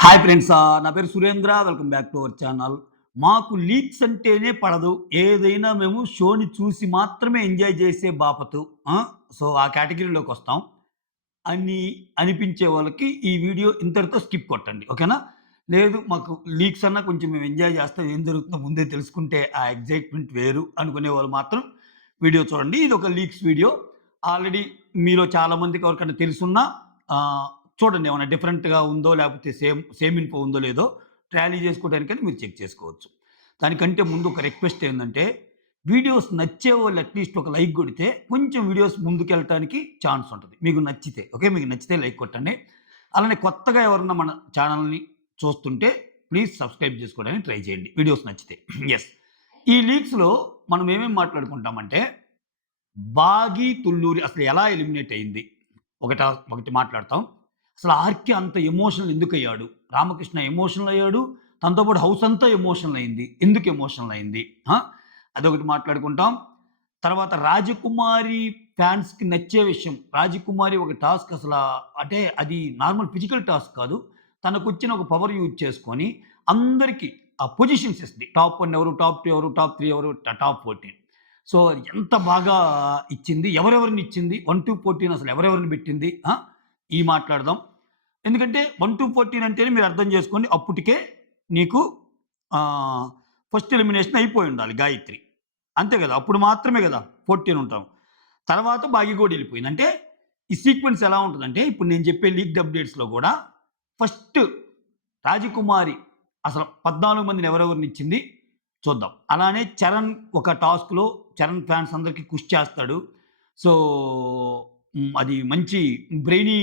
Hi friends, నా పేరు Surendra. Welcome back to our channel. మాకు లీక్స్ అంటేనే పడదు. ఏదైనా మేము షోని చూసి మాత్రమే ఎంజాయ్ చేసే బాపతు. ఆ! సో, ఆ కేటగిరీలోకి వస్తాం అని అనిపించే వాళ్ళకి ఈ వీడియో ఇంతటితో స్కిప్ కొట్టండి. ఓకేనా? లేదు, మాకు లీక్స్ అన్నా కొంచెం మేము ఎంజాయ్ చేస్తాం. ఏం జరుగుతుందో ముందే తెలుసుకుంటే ఆ ఎక్సైట్‌మెంట్ వేరు అనుకునే వాళ్ళు మాత్రం వీడియో చూడండి. ఇదొక లీక్స్ వీడియో. ఆల్రెడీ మీలో చాలామందికి ఎవరికైనా తెలుసున్నా ఆహ్, చూడండి, ఏమన్నా డిఫరెంట్‌గా ఉందో లేకపోతే సేమ్ ఇన్ఫో ఉందో లేదో టాలీ చేసుకోవడానికని మీరు చెక్ చేసుకోవచ్చు. దానికంటే ముందు ఒక రిక్వెస్ట్ ఏందంటే, వీడియోస్ నచ్చేవాళ్ళు అట్‌లీస్ట్ ఒక లైక్ కొడితే కొంచెం వీడియోస్ ముందుకెళ్ళటానికి ఛాన్స్ ఉంటది. మీకు నచ్చితే. ఓకే. మీకు నచ్చితే లైక్ కొట్టండి. అలానే కొత్తగా ఎవరన్నా మన ఛానల్‌ని చూస్తుంటే ప్లీజ్ సబ్స్క్రైబ్ చేసుకోవడానికి ట్రై చేయండి. వీడియోస్ నచ్చితే. యెస్. ఈ లీక్స్‌లో మనం ఏమేమి మాట్లాడుకుంటామంటే, బాగి, తుళ్ళూరి అసలు ఎలా ఎలిమినేట్ అయింది? ఒకటి మాట్లాడతాం. అసలు ఆర్‌కే అంత ఎమోషనల్ ఎందుకయ్యాడు? రామకృష్ణ ఎమోషనల్ అయ్యాడు. తనతో పాటు హౌస్ అంతా ఎమోషనల్ అయింది. ఎందుకు ఎమోషనల్ అయింది? ఆ! అదొకటి మాట్లాడుకుంటాం. తర్వాత రాజకుమారి ఫ్యాన్స్‌కి నచ్చే విషయం. రాజకుమారి ఒక టాస్క్ అంటే అది నార్మల్ ఫిజికల్ టాస్క్ కాదు. తనకొచ్చిన ఒక పవర్ యూజ్ చేసుకొని అందరికి ఆ పొజిషన్స్ ఇస్తది. టాప్ 1 ఎవరు? టాప్ 2 ఎవరు? టాప్ 3 ఎవరు? టాప్ 14. సో, ఎంత బాగా ఇచ్చింది. ఎవరెవరిని ఇచ్చింది? 1-14 అసలు ఎవరెవరిని పెట్టింది? ఇయి మాట్లాడదాం. ఎందుకంటే 1-14 అంటేనే మీరు అర్థం చేసుకోండి. అప్పటికే నీకు ఆహ్, ఫస్ట్ ఎలిమినేషన్ అయిపోయుండాలి గాయత్రి. అంతే గదా! అప్పుడు మాత్రమే గదా 14 ఉంటాం. తర్వాత బాగిగోడి ఎళ్ళిపోయింది. అంటే ఈ సీక్వెన్స్ ఎలా ఉంటదంటే, ఇప్పుడు నేను చెప్పే లీక్డ్ అప్‌డేట్స్‌లో గూడా ఫస్ట్ రాజకుమారి అసలు 14 మందిని ఎవరెవరినిచ్చింది చూద్దాం. అలానే చరణ్ ఒక టాస్క్‌లో చరణ్ ఫ్యాన్స్ అందరికి ఖుషి చేస్తాడు. సో, అది మంచి బ్రెయినీ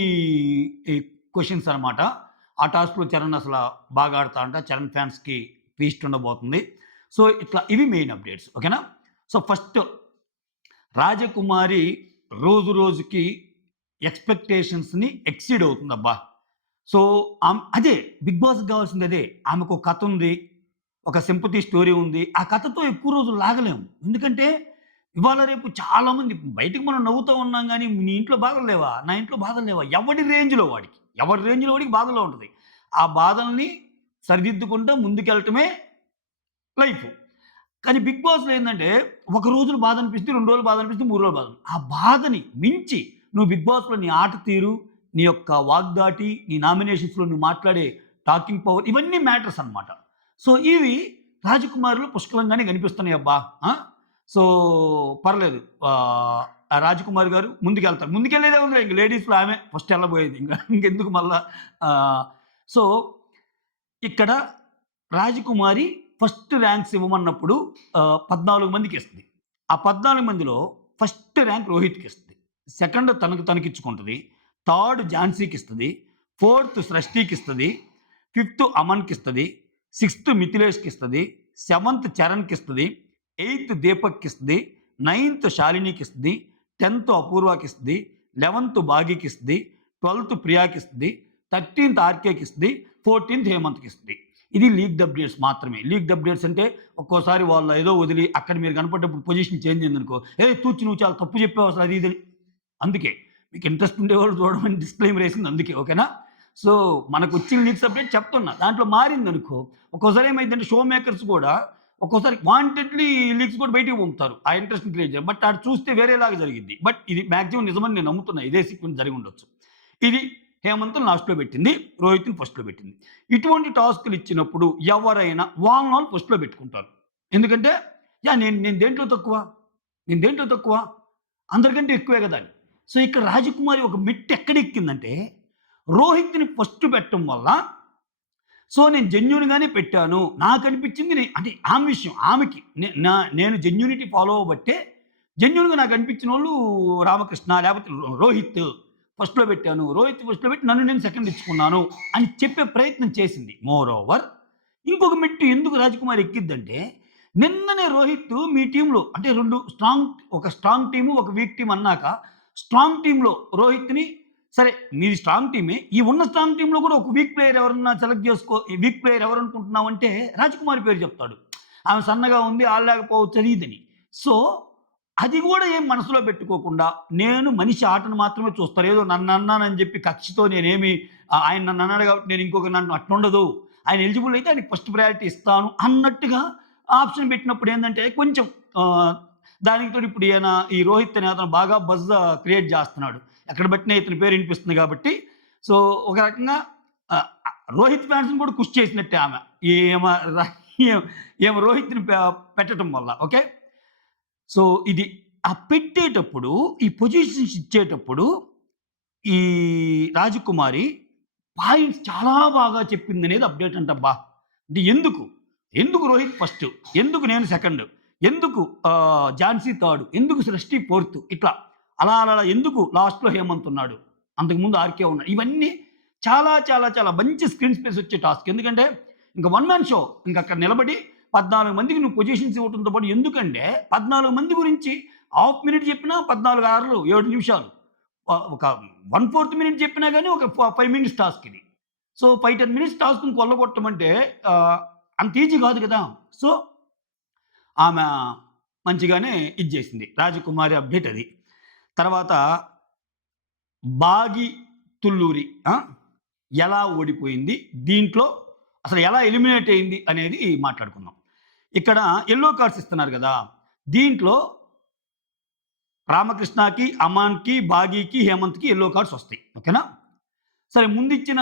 ఈ క్వెషన్స్ అనమాట. ఆ టాస్క్‌లో చరణ్ బాగా ఆడతాడంట. చరణ్ ఫ్యాన్స్‌కి ఫీస్ట్ ఉండబోతుంది. సో, ఇట్లా ఇవి మెయిన్ అప్‌డేట్స్. ఓకేనా? సో, ఫస్ట్ రాజకుమారి రోజు రోజుకి ఎక్స్‌పెక్టేషన్స్‌ని ఎక్సీడ్ అవుతుందబ్బా! సో, అదే బిగ్ బాస్‌కి కావాల్సింది అదే. ఆమెకో కథ ఉంది. ఒక సింపతి స్టోరీ ఉంది. ఆ కథతో ఎక్కువ రోజులు లాగలేము. ఎందుకంటే ఇవాళ రేపు చాలామంది బయటకి మనం నవ్వుతూ ఉన్నాం గానీ, నీ ఇంట్లో బాధలు లేవా? నా ఇంట్లో బాధలు లేవా? ఎవడి రేంజ్‌లో వాడికి. ఎవరి రేంజ్‌లో వాడికి బాధలో ఉంటది. ఆ బాధల్ని సరిదిద్దుకుంటూ ముందుకెళ్ళటమే లైఫ్. కానీ బిగ్ బాస్‌లో ఏందంటే, ఒక రోజులు బాధ అనిపిస్తుంది, 2 రోజులు బాధ అనిపిస్తుంది, 3 రోజులు బాధ. ఆ బాధని మించి నువ్వు బిగ్ బాస్‌లో నీ ఆట తీరు, నీ యొక్క వాగ్దాటి, నీ నామినేషన్స్‌లో నువ్వు మాట్లాడే టాకింగ్ పవర్ ఇవన్నీ మ్యాటర్స్ అన్నమాట. సో, ఇవి రాజకుమారిలో పుష్కలంగానే కనిపిస్తున్నాయబ్బా! ఆ! సో, పర్లేదు. ఆ రాజకుమారి గారు ముందుకెళ్తారు. ముందుకెళ్ళేదేముందిలే, ఇంక లేడీస్‌లో ఆమె ఫస్ట్ ఎళ్ళబోయేది. ఇంకెందుకు మళ్ళా. ఆహ్, సో, ఇక్కడ రాజకుమారి ఫస్ట్ ర్యాంక్స్ ఇవ్వమన్నప్పుడు 14 మందికిస్తది. ఆ 14 మందిలో ఫస్ట్ ర్యాంక్ రోహిత్‌కిస్తది. సెకండ్ తనకిచ్చుకుంటది. థర్డ్ ఝాన్సీకిస్తది. ఫోర్త్ సృష్టికిస్తది. ఫిఫ్త్ అమన్‌కిస్తది. సిక్స్త్ మిథిలేష్‌కిస్తది. సెవెంత్ చరణ్‌కిస్తది. ఎయిత్ దీపక్‌కిస్తది. నైన్త్ శాలినికిస్తది. 10థ్ అపూర్వకిస్తది. 11థ్ భాగ్యకిస్తది. 12థ్ ప్రియాకిస్తది. 13థ్ ఆర్‌కేకిస్తది. 14థ్ హేమంత్‌కిస్తది. ఇది లీక్డ్ అప్‌డేట్స్ మాత్రమే. లీక్డ్ అప్‌డేట్స్ అంటే ఒక్కోసారి వాళ్ళు ఏదో వదిలి అక్కడ మీరు కనపడ్డప్పుడు పొజిషన్ చేంజ్ అయిందనుకో, "ఏయ్! తూచి నువ్వు చాలా తప్పు చెప్పావు అసలు అది ఇది" అని. అందుకే మీకు ఇంట్రెస్ట్ ఉండేవాళ్ళు చూడమని డిస్క్లైమర్ ఏసింది అందుకే. ఓకేనా? సో, మనకొచ్చిన లీక్స్ అప్‌డేట్ చెప్తున్నా. దాంట్లో మారిందనుకో, ఒక్కోసారి ఏమైద్దంటే షో మేకర్స్ గూడా ఒక్కోసారి వాంటెడ్‌లీ లీక్స్ కూడా బయటికి పంపుతారు. ఆ ఇంట్రెస్ట్‌ని క్రియేట్ చేయడం. బట్ ఆడ చూస్తే వేరేలాగా జరిగిద్ది. బట్ ఇది మాక్సిమం నిజమని నేను నమ్ముతున్నా. ఇదే సీక్వెన్స్ జరిగుండొచ్చు. ఇది హేమంత్‌ని లాస్ట్‌లో పెట్టింది. రోహిత్‌ని ఫస్ట్‌లో పెట్టింది. ఇటువంటి టాస్క్‌లు ఇచ్చినప్పుడు ఎవరైనా వాళ్ళని ఫస్ట్‌లో పెట్టుకుంటారు. ఎందుకంటే యాహ్! నేను నేను దేంట్లో తక్కువ? నేను దేంట్లో తక్కువ? అందరికంటే ఎక్కువే గదా! అని. సో, ఇక్కడ రాజకుమారి ఒక మెట్టు ఎక్కడెక్కిందంటే, రోహిత్‌ని ఫస్ట్ పెట్టడం వల్ల సో, నేను జెన్యూన్‌గానే పెట్టాను. నాకనిపించింది అంటే ఆమె విషయం. ఆమెకి నేను జెన్యూనిటీ ఫాలో అవ్వబట్టే జెన్యూన్‌గా నాకనిపించినోళ్ళు రామకృష్ణ లేపోతే రోహిత్ ఫస్ట్‌లో పెట్టాను. రోహిత్ ఫస్ట్‌లో పెట్టి నన్ను నేను సెకండ్ ఇచ్చుకున్నాను అని చెప్పే ప్రయత్నం చేసింది. మోర్ ఓవర్ ఇంకొక మెట్టు ఎందుకు రాజకుమారి ఎక్కిద్దంటే, నిన్ననే రోహిత్ మీ టీమ్‌లో అంటే 2 ఒక స్ట్రాంగ్ టీము, ఒక వీక్ టీమ్ అన్నాక స్ట్రాంగ్ టీమ్‌లో రోహిత్‌ని సరే మీది స్ట్రాంగ్ టీమే. ఈ ఉన్న స్ట్రాంగ్ టీమ్‌లో కూడా ఒక వీక్ ప్లేయర్ ఎవరన్నా సెలెక్ట్ చేసుకో. ఈ వీక్ ప్లేయర్ ఎవరనుకుంటున్నావంటే రాజకుమారి పేరు చెప్తాడు. ఆమె సన్నగా ఉంది, ఆడలేకపోవచ్చు అది ఇదని. సో, అది గూడా ఏం మనసులో పెట్టుకోకుండా, నేను మనిషి ఆటను మాత్రమే చూస్తారు. ఏదో నన్నన్నానని జెప్పి కక్షతో నేనేమి ఆయన నన్నన్నాడు గాబట్టి నేను ఇంకొక నన్ను అట్లుండదు. ఆయన ఎలిజిబుల్ అయితే ఆయనకి ఫస్ట్ ప్రయారిటీ ఇస్తాను అన్నట్టుగా ఆప్షన్ పెట్టినప్పుడు ఏందంటే కొంచెం ఆహ్, దానికి తోడు ఇప్పుడు ఈయన ఈ రోహిత్ అనే అతను బాగా బజ్ క్రియేట్ జేస్తున్నాడు. ఎక్కడ బట్టినా ఇతని పేరు ఇనిపిస్తుంది గాబట్టి, సో ఒక రకంగా ఆహ్, రోహిత్ ఫ్యాన్స్‌ని కూడా ఖుషి చేసినట్టే ఆమె. ఈమ ర ఈమె ఈమె రోహిత్‌ని పెట్టటం వల్ల. ఓకే. సో, ఇది పెట్టేటప్పుడు ఈ పొజిషన్స్ ఇచ్చేటప్పుడు ఈ రాజకుమారి పాయింట్స్ చాలా బాగా చెప్పిందనేది అప్డేట్ అంటబ్బా! అంటే ఎందుకు? ఎందుకు రోహిత్ ఫస్టు? ఎందుకు నేను సెకండు? ఎందుకు ఝాన్సీ థర్డ్? ఎందుకు సృష్టి ఫోర్త్? ఇట్లా. అలా ఎందుకు లాస్ట్‌లో హేమంత్ ఉన్నాడు? అంతకుముందు ఆర్‌కే ఉన్నాడు. ఇవన్నీ చాలా మంచి స్క్రీన్ స్పేస్ వచ్చే టాస్క్. ఎందుకంటే ఇంక వన్ మ్యాన్ షో. ఇంకక్కడ నిలబడి 14 మందికి నువ్వు పొజిషన్స్ ఇవ్వటంతో పాటు ఎందుకంటే 14 మంది గురించి హాఫ్ మినిట్ చెప్పినా 14 ఆర్లు 7 నిమిషాలు. ఒక 1/4 మినిట్ చెప్పినా గాని ఒక 5 మినిట్స్ టాస్క్ ఇది. సో, 5, 10 మినిట్స్ టాస్క్‌ని కొల్లగొట్టమంటే అంత ఈజీ కాదు కదా! సో, ఆమె మంచిగానే ఇది చేసింది. రాజకుమారి అప్డేట్ అది. తర్వాత బాగి తుళ్ళూరి ఎలా ఓడిపోయింది? దీంట్లో అసలు ఎలా ఎలిమినేట్ అయింది అనేది మాట్లాడుకుందాం. ఇక్కడ యెల్లో కార్డ్స్ ఇస్తున్నారు గదా! దీంట్లో రామకృష్ణకి, అమాన్‌కి, బాగీకి, హేమంత్‌కి యెల్లో కార్డ్స్ వస్తాయి. ఓకేనా? సరే ముందిచ్చిన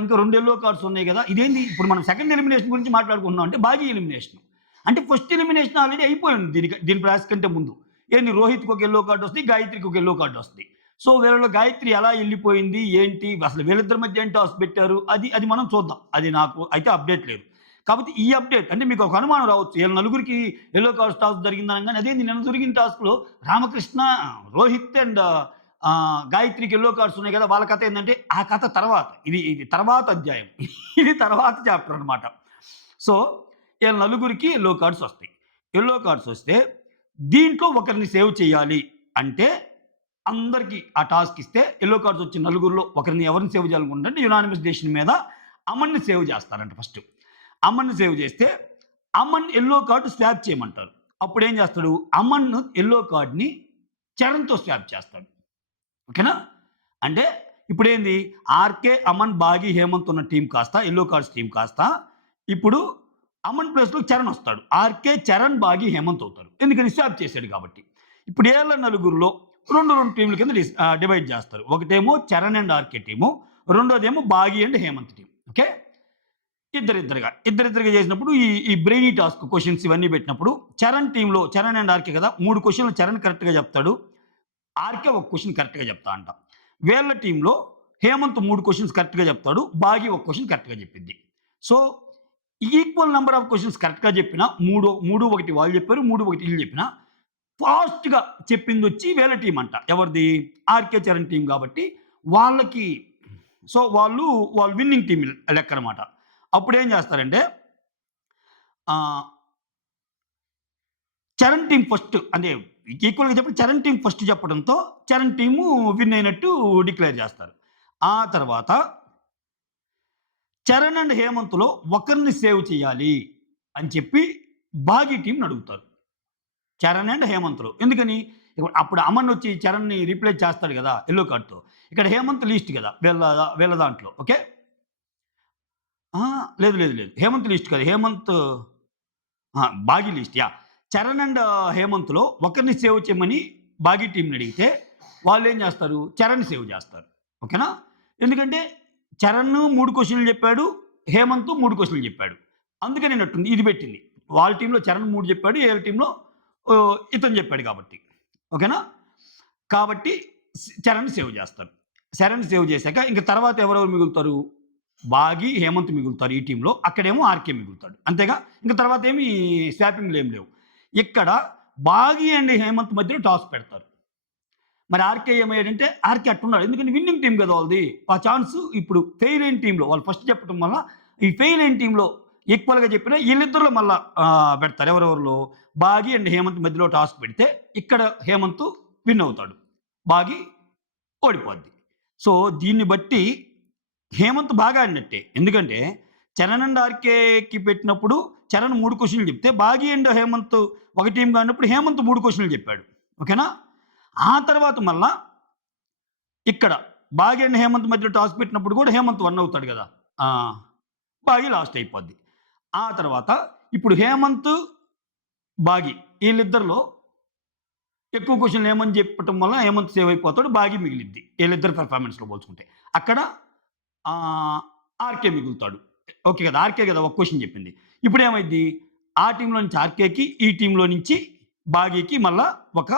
ఇంకా 2 యెల్లో కార్డ్స్ ఉన్నాయి గదా! ఇదేంది ఇప్పుడు మనం సెకండ్ ఎలిమినేషన్ గురించి మాట్లాడుకుంటున్నాం అంటే బాగీ ఎలిమినేషన్. అంటే ఫస్ట్ ఎలిమినేషన్ ఆల్రెడీ అయిపోయింది దీని ప్రాసెస్ కంటే ముందు. ఏంది రోహిత్‌కి ఒక యెల్లో కార్డ్ వస్తది. గాయత్రికి ఒక యెల్లో కార్డ్ వస్తది. సో, వీళ్ళలో గాయత్రి ఎలా ఎళ్ళిపోయింది? ఏంటి? అసలు వీళ్ళిద్దరి మధ్య ఏం టాస్క్ పెట్టారు? అది మనం చూద్దాం. అది నాకు అయితే అప్డేట్ లేదు. కాపోతే ఈ అప్డేట్ అంటే మీకు ఒక అనుమానం రావచ్చు. ఈళ్ళ నలుగురికి యెల్లో కార్డ్స్ టాస్క్ జరిగిందనంగానే అదేంది నిన్న జరిగిన టాస్క్‌లో రామకృష్ణ, రోహిత్ అండ్ గాయత్రికి యెల్లో కార్డ్స్ ఉన్నాయి కదా! వాళ్ళ కథ ఏందంటే ఆ కథ తర్వాత. ఇది తర్వాత అధ్యాయం. ఇది తర్వాత చాప్టర్ అనమాట. సో, ఈళ్ళ నలుగురికి యెల్లో కార్డ్స్ వస్తాయి. యెల్లో కార్డ్స్ వస్తే దీంట్లో ఒకరిని సేవ్ చేయాలి అంటే అందరికి ఆ టాస్క్ ఇస్తే యెల్లో కార్డ్స్ వచ్చిన నలుగురిలో ఒకరిని ఎవరిని సేవ్ చేయాలనుకుంటే యునానిమస్ డెసిషన్ మీద అమన్‌ని సేవ్ చేస్తారంట ఫస్ట్. అమన్‌ని సేవ్ చేస్తే అమన్ యెల్లో కార్డ్ స్వాప్ చేయమంటారు. అప్పుడేం చేస్తాడు? అమన్ యెల్లో కార్డ్‌ని చరణ్‌తో స్వాప్ చేస్తాడు. ఓకేనా? అంటే ఇప్పుడేంది ఆర్‌కే, అమన్, బాగి, హేమంత్ ఉన్న టీమ్ కాస్త యెల్లో కార్డ్స్ టీమ్ కాస్త ఇప్పుడు అమన్ ప్లేస్‌లో చరణ్ వస్తాడు. ఆర్‌కే, చరణ్, బాగి, హేమంత్ అవుతారు. ఎందుకని స్వాప్ చేసాడు కాబట్టి. ఇప్పుడు ఈళ్ళ నలుగురిలో 2 టీమ్‌ల కింద డివైడ్ చేస్తారు. ఒకటేమో చరణ్ అండ్ ఆర్‌కే టీము. రెండోదేమో Bagi and Hemant team. Okay. ఇద్దరిద్దరుగా చేసినప్పుడు ఈ బ్రెయినీ టాస్క్ క్వెషన్స్ ఇవన్నీ పెట్టినప్పుడు చరణ్ టీమ్‌లో చరణ్ అండ్ ఆర్‌కే కదా! 3 క్వెషన్‌లు చరణ్ కరెక్ట్‌గా చెప్తాడు. ఆర్‌కే ఒక క్వెషన్ కరెక్ట్‌గా చెప్తా అంట. వీళ్ళ టీమ్‌లో హేమంత్ 3 క్వెషన్స్ కరెక్ట్‌గా చెప్తాడు. బాగి ఒక క్వెషన్ కరెక్ట్‌గా చెప్పిద్ది. So, equal number of questions కరెక్ట్‌గా చెప్పినా 3, 1 వాళ్ళు చెప్పారు. 3, 1 ఈళ్ళు చెప్పినా ఫాస్ట్‌గా చెప్పిందొచ్చి వీళ్ళ టీమ్ అంట. ఎవరిది? ఆర్‌కే చరణ్ టీమ్ కాబట్టి వాళ్ళకి సో, వాళ్ళు విన్నింగ్ టీమ్ లెక్కనమాట. అప్పుడేం చేస్తారంటే ఆహ్, చరణ్ టీమ్ ఫస్ట్ అంటే ఈక్వల్‌గా చెప్పి చరణ్ టీమ్ ఫస్ట్ చెప్పడంతో చరణ్ టీము విన్ అయినట్టు డిక్లేర్ చేస్తారు. ఆ తర్వాత చరణ్ అండ్ హేమంత్‌లో ఒకరిని సేవ్ చేయాలి అని చెప్పి బాగీ టీమ్‌ని అడుగుతారు. చరణ్ అండ్ హేమంత్‌లో. ఎందుకని? అప్పుడు అమన్ వచ్చి చరణ్‌ని రీప్లేస్ చేస్తాడు గదా! యెల్లో కార్డ్‌తో. ఇక్కడ హేమంత్ లీస్ట్ గదా! వీళ్ళ దాంట్లో. ఓకే. లేదు. హేమంత్ లీస్ట్ కాదు. Bagi list yah! Charan and హేమంత్‌లో ఒకరిని సేవ్ చేయమని బాగీ టీమ్‌ని అడిగితే వాళ్ళేం జేస్తారు? చరణ్‌ని సేవ్ జేస్తారు. ఓకేనా? ఎందుకంటే చరణ్ 3 క్వెషన్‌లు జెప్పాడు. హేమంత్ 3 క్వెషన్‌లు జెప్పాడు. అందుకనేనట్టుంది ఇది పెట్టింది. వాళ్ళ టీమ్‌లో చరణ్ 3 జెప్పాడు. ఈళ్ళ టీమ్‌లో ఇతను జెప్పాడు కాబట్టి. ఓకేనా? కాబట్టి చరణ్‌ని సేవ్ జేస్తారు. చరణ్‌ని సేవ్ జేశాక ఇంక తర్వాత ఎవరెవరు మిగులుతారు? బాగి, హేమంత్ మిగులుతారు ఈ టీమ్‌లో. అక్కడేమో ఆర్‌కే మిగులుతాడు. అంతేగా? ఇంక తర్వాత ఏమి స్వాపింగ్‌లేమి లేవు. ఇక్కడ బాగి అండ్ హేమంత్ మధ్యలో టాస్ పెడతారు. మరి ఆర్‌కే ఏమయ్యాడంటే ఆర్‌కే అట్టున్నాడు. ఎందుకంటే విన్నింగ్ టీమ్ గదా! వాళ్ళది. ఆ ఛాన్స్ ఇప్పుడు ఫెయిల్ అయిన టీమ్‌లో వాళ్ళు ఫస్ట్ చెప్పడం వల్ల ఈ ఫెయిల్ అయిన టీమ్‌లో ఈక్వల్‌గా చెప్పినా ఈళ్ళిద్దరిలో మళ్ళా పెడతారు. ఎవరెవరిలో? బాగి అండ్ హేమంత్ మధ్యలో టాస్క్ పెడితే ఇక్కడ హేమంత్ విన్ అవుతాడు. బాగి ఓడిపోద్ది. సో, దీన్ని బట్టి హేమంత్ బాగా ఆడినట్టే. ఎందుకంటే, చరణ్ అండ్ ఆర్‌కేకి పెట్టినప్పుడు చరణ్ 3 క్వెషన్‌లు చెప్తే, బాగి అండ్ హేమంత్ ఒక టీమ్‌గా ఆడినప్పుడు హేమంత్ 3 క్వెషన్‌లు చెప్పాడు. ఓకేనా? ఆ తర్వాత మళ్ళా ఇక్కడ బాగి అండ్ హేమంత్ మధ్యలో టాస్ పెట్టినప్పుడు కూడా హేమంత్ 1 అవుతాడు గదా! ఆ! బాగి లాస్ట్ అయిపోద్ది. ఆ తర్వాత ఇప్పుడు హేమంత్, బాగి ఈళ్ళిద్దరిలో ఎక్కువ క్వెషన్‌లు హేమంత్ చెప్పటం వల్ల హేమంత్ సేవ్ అయిపోతాడు. బాగి మిగిలిద్ది. ఈళ్ళిద్దరి పెర్ఫార్మన్స్‌లో పోల్చుకుంటే. అక్కడ ఆర్‌కే మిగులుతాడు. ఓకే కదా! ఆర్‌కే కదా! ఒక క్వెషన్ చెప్పింది. ఇప్పుడేమైద్ది? ఆ టీమ్‌లో నుంచి ఆర్‌కేకి, ఈ టీమ్‌లో నుంచి బాగీకి మళ్ళా ఒక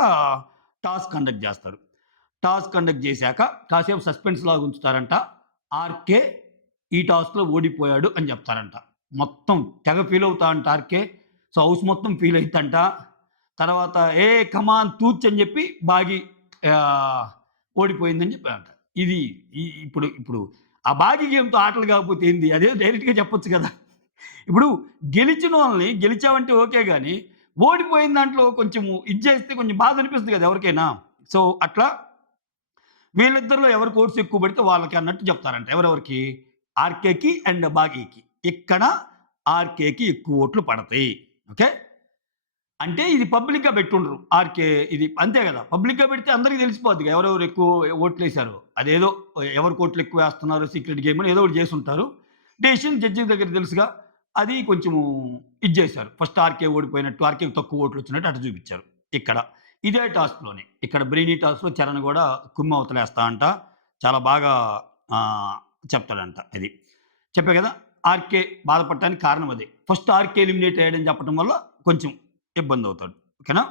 టాస్క్ కండక్ట్ జేస్తారు. టాస్క్ కండక్ట్ జేశాక కాసేపు సస్పెన్స్ లాగా ఉంచుతారంట. ఆర్‌కే ఈ టాస్క్‌లో ఓడిపోయాడు అని జెప్తారంట. మొత్తం తెగ ఫీల్ అవుతా అంట ఆర్‌కే. సో, హౌస్ మొత్తం ఫీల్ అయిద్దంట. తర్వాత కమాన్ తూచ్ అని జెప్పి బాగి ఆహ్, ఓడిపోయిందని చెప్పారంట. ఇది ఇప్పుడు ఇప్పుడు ఆ బాగి గేమ్‌తో ఆటలు కాకపోతే ఏంది? అదేదో డైరెక్ట్‌గా చెప్పొచ్చు కదా! ఇప్పుడు గెలిచినోళ్ళని గెలిచావంటే ఓకే గాని, ఓడిపోయిన దాంట్లో కొంచెము ఇది చేస్తే కొంచెం బాధ అనిపిస్తుంది కదా ఎవరికైనా. సో, అట్లా వీళ్ళిద్దరిలో ఎవరికి ఓట్స్ ఎక్కువ పడితే వాళ్ళకి అన్నట్టు చెప్తారంట. ఎవరెవరికి? ఆర్‌కేకి అండ్ బాగీకి. ఇక్కడ ఆర్‌కేకి ఎక్కువ ఓట్లు పడతాయి. ఓకే. అంటే ఇది పబ్లిక్‌గా పెట్టుండరు. ఆర్‌కే ఇది అంతే గదా! పబ్లిక్‌గా పెడితే అందరికి తెలిసిపోద్దిగా ఎవరెవరు ఎక్కువ ఓట్లేసారో. అదేదో ఎవరికి ఓట్లు ఎక్కువేస్తున్నారు సీక్రెట్ గేమ్ అని ఏదో ఒకటి చేసుంటారు. డెసిషన్ జడ్జి దగ్గర తెలుసుగా. అది కొంచెము ఇది జేశారు. ఫస్ట్ ఆర్‌కే ఓడిపోయినట్టు, ఆర్‌కేకి తక్కువ ఓట్లొచ్చినట్టు అటు చూపిచ్చారు. ఇక్కడ. ఇదే టాస్క్‌లోనే. ఇక్కడ బ్రెయినీ టాస్క్‌లో చరణ్ గూడా కుమ్మవతలేస్తా అంట. చాలా బాగా ఆహ్, చెప్తాడంట అది. చెప్పా గదా! ఆర్‌కే బాధపడటానికి కారణం అదే. ఫస్ట్ ఆర్‌కే ఎలిమినేట్ అయ్యాడని చెప్పటం వల్ల కొంచెం ఇబ్బందవుతాడు. ఓకేనా?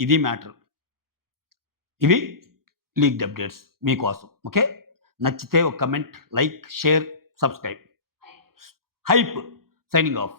ఇది మ్యాటర్. ఇవి లీక్డ్ అప్‌డేట్స్ మీకోసం. ఓకే. నచ్చితే ఒక comment, like, share, subscribe. Hype signing off.